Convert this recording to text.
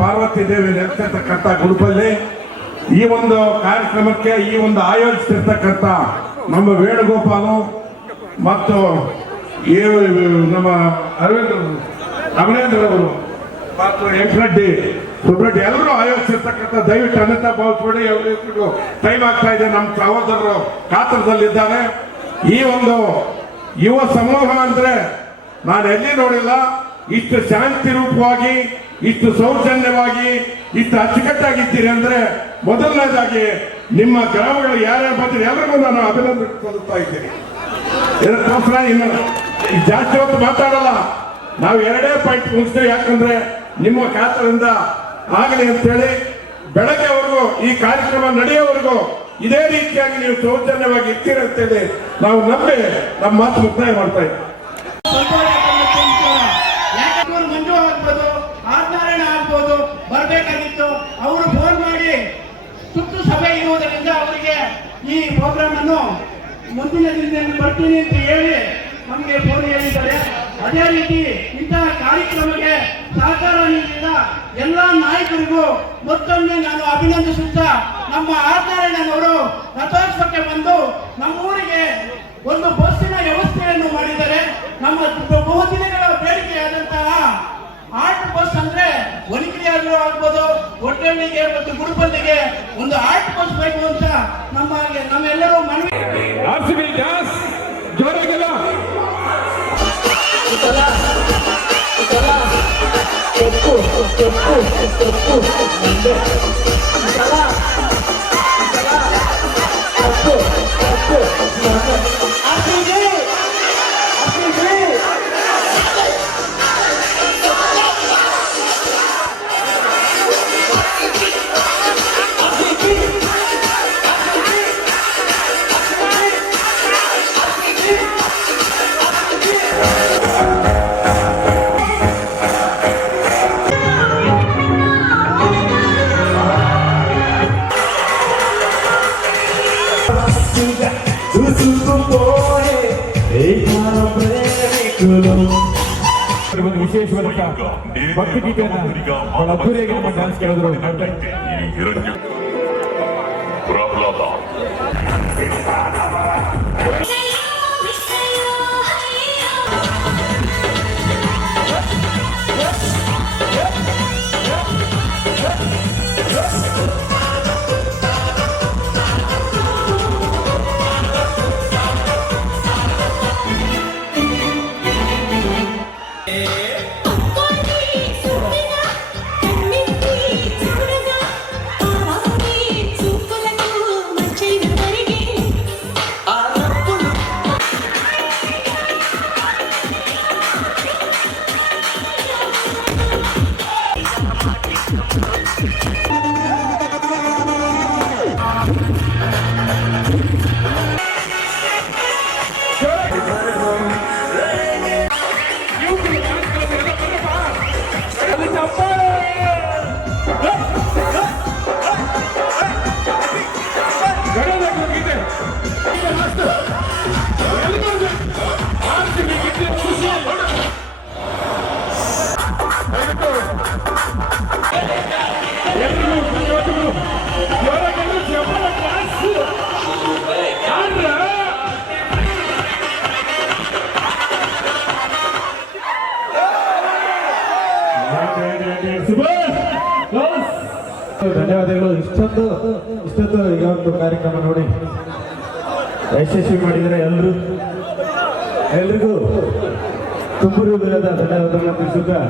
ಪಾರ್ವತಿ ದೇವಿ ನೆಲೆಸಿರ್ತಕ್ಕಂಥ ಗುರುಪಲ್ಲಿ ಈ ಒಂದು ಕಾರ್ಯಕ್ರಮಕ್ಕೆ ಈ ಒಂದು ಆಯೋಜಿಸಿರ್ತಕ್ಕಂಥ ನಮ್ಮ ವೇಣುಗೋಪಾಲು ಮತ್ತು ನಮ್ಮ ಅಮರೇಂದ್ರ ಅವರು ಮತ್ತು ಹೆಗ್ರೆಡ್ಡಿ ಸುಬ್ರೆಡ್ಡಿ ಎಲ್ಲರೂ ಆಯೋಜಿಸಿರ್ತಕ್ಕಂಥ ದಯವಿಟ್ಟು ಅನ್ಯತಾ ಭಾವಿಸ್ಬೇಡಿ. ಎಲ್ಲರಿಗೂ ಟೈಮ್ ಆಗ್ತಾ ಇದೆ. ನಮ್ಮ ಸಹೋದರರು ಕಾತರದಲ್ಲಿದ್ದಾರೆ. ಈ ಒಂದು ಯುವ ಸಮೂಹ ಅಂದ್ರೆ ನಾನು ಎಲ್ಲಿ ನೋಡಿಲ್ಲ ಇಷ್ಟು ಶಾಂತಿ ರೂಪವಾಗಿ, ಇಷ್ಟು ಸೌಜನ್ಯವಾಗಿ, ಇಷ್ಟು ಅಚ್ಚುಕಟ್ಟಾಗಿದ್ದೀರಿ ಅಂದ್ರೆ ಮೊದಲನೇದಾಗಿ ನಿಮ್ಮ ಗ್ರಾಮಗಳು ಯಾರ್ಯಾರು ಬಂದ್ರೆ ಎಲ್ಲರಿಗೂ ನಾನು ಅಭಿನಂದನೆ ಸಲ್ಲಿಸ್ತಾ ಇದ್ದೀನಿ. ಇದಕ್ಕೋಸ್ಕರ ಇನ್ನು ಜಾಸ್ತಿ ಹೊತ್ತು ಮಾತಾಡಲ್ಲ, ನಾವು ಎರಡೇ ಪಾಯಿಂಟ್ ಮುಗಿಸ್ತೇವೆ. ಯಾಕಂದ್ರೆ ನಿಮ್ಮ ಖಾತರಿಂದ ಆಗಲಿ ಅಂತೇಳಿ ಬೆಳಗ್ಗೆವರೆಗೂ ಈ ಕಾರ್ಯಕ್ರಮ ನಡೆಯೋವರೆಗೂ ಇದೇ ರೀತಿಯಾಗಿ ನೀವು ಸೌಜನ್ಯವಾಗಿ ಇರ್ತೀರಿ ಅಂತೇಳಿ ನಾವು ನಂಬಿ ನಮ್ಮ ಮಾತು ಮುಕ್ತಾಯ ಮಾಡ್ತಾ ಇದ್ದೀವಿ. ಮಂಜು ಆಗ್ಬೋದು, ಆರ್ನಾರಾಯಣ ಆಗ್ಬೋದು, ಬರ್ಬೇಕಾಗಿತ್ತು. ಅವರು ಫೋನ್ ಮಾಡಿ ಸುತ್ತು ಸಭೆ ಇರುವುದರಿಂದ ಅವರಿಗೆ ಈ ಪ್ರೋಗ್ರಾಮ್ ಅನ್ನು ಮುಂದಿನ ದಿನದಲ್ಲಿ ಬರ್ತೀನಿ ಅಂತ ಹೇಳಿ ನಮಗೆ ಫೋನ್ ಹೇಳಿದ್ದಾರೆ. ಅದೇ ರೀತಿ ಇಂತಹ ಕಾರ್ಯಕ್ರಮಕ್ಕೆ ಸಹಕಾರ ನೀಡಿದ ಎಲ್ಲ ನಾಯಕರಿಗೂ ಮತ್ತೊಮ್ಮೆ ನಾನು ಅಭಿನಂದಿಸುತ್ತಾ, ನಮ್ಮ ಆರ್ನಾರಾಯಣನವರು ರಥೋತ್ಸವಕ್ಕೆ ಬಂದು ನಮ್ಮೂರಿಗೆ ಒಂದು ಬಸ್ಸಿನ ವ್ಯವಸ್ಥೆಯನ್ನು ಮಾಡಿದ್ದಾರೆ. ನಮ್ಮ ಬಹುದಿನಗಳ ಬೇಡಿಕೆಯಾದಂತಹ ಆರ್ಟ್ ಬಸ್ ಅಂದ್ರೆ ಒಣಗಿರಿಯಾದರೂ ಆಗ್ಬೋದು, ಒಟ್ಟಳ್ಳಿಗೆ ಮತ್ತು ಗುರುಪಲ್ಲಿಗೆ ಒಂದು ಆರ್ಟ್ ಬಸ್ ಬೇಕು ಅಂತ ನಮ್ಮೆಲ್ಲರೂ ಮನವಿ. ವಿಶೇಷವಾದ ಭಕ್ತಿ ಗೀತೆಯನ್ನು ಬಹಳ ಅದ್ದೂರಿಯಾಗಿ ನಮ್ಮ ಡ್ಯಾನ್ಸ್ ಕೇಳಿದ್ರು. ಧನ್ಯವಾದಗಳು. ಇಷ್ಟೊಂದು ಈಗ ಒಂದು ಕಾರ್ಯಕ್ರಮ ನೋಡಿ ಯಶಸ್ವಿ ಮಾಡಿದರೆ ಎಲ್ರಿಗೂ ತುಂಬ ಹೃದಯದ ಧನ್ಯವಾದಗಳನ್ನು ತಿಳಿಸುತ್ತಾ